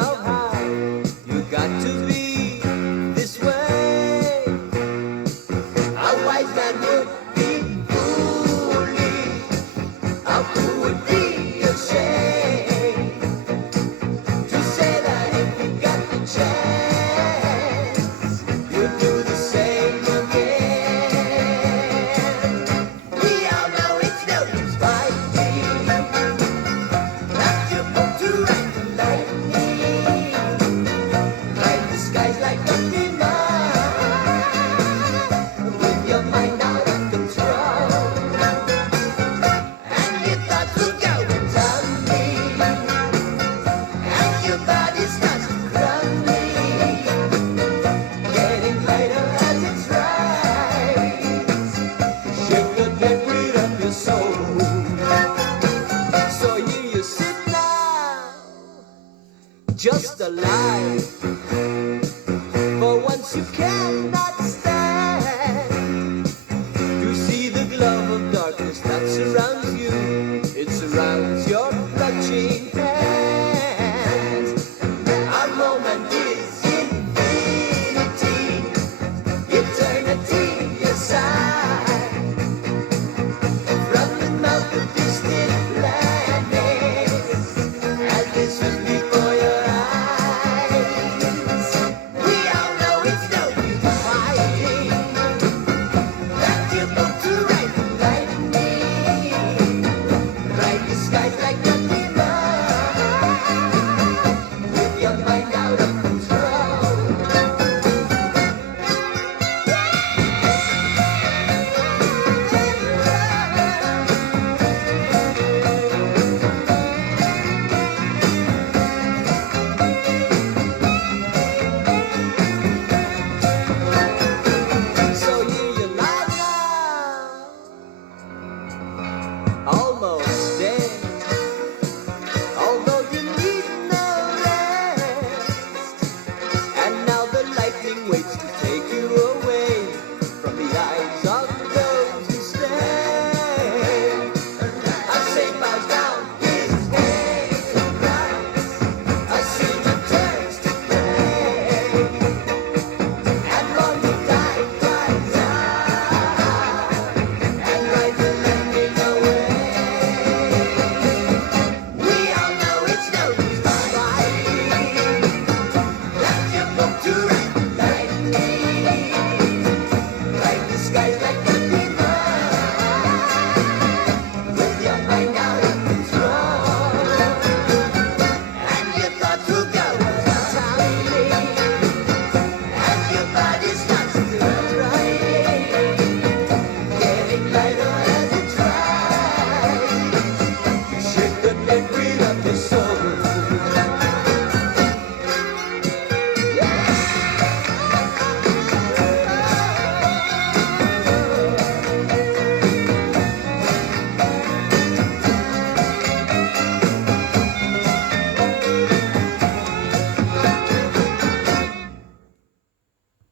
of how you got to be this way. A wise man would be foolish, a fool would be ashamed to say that if you got the chance, you'd do the same again. We all know it's no use fighting, not your book to write the lightning, light the skies like nothing mine, with your mind out of control, and your thoughts will go and tumbling, and your body starts to crumbling, getting lighter as it's rise. Shake the debris of your soul. So you sit now, just alive.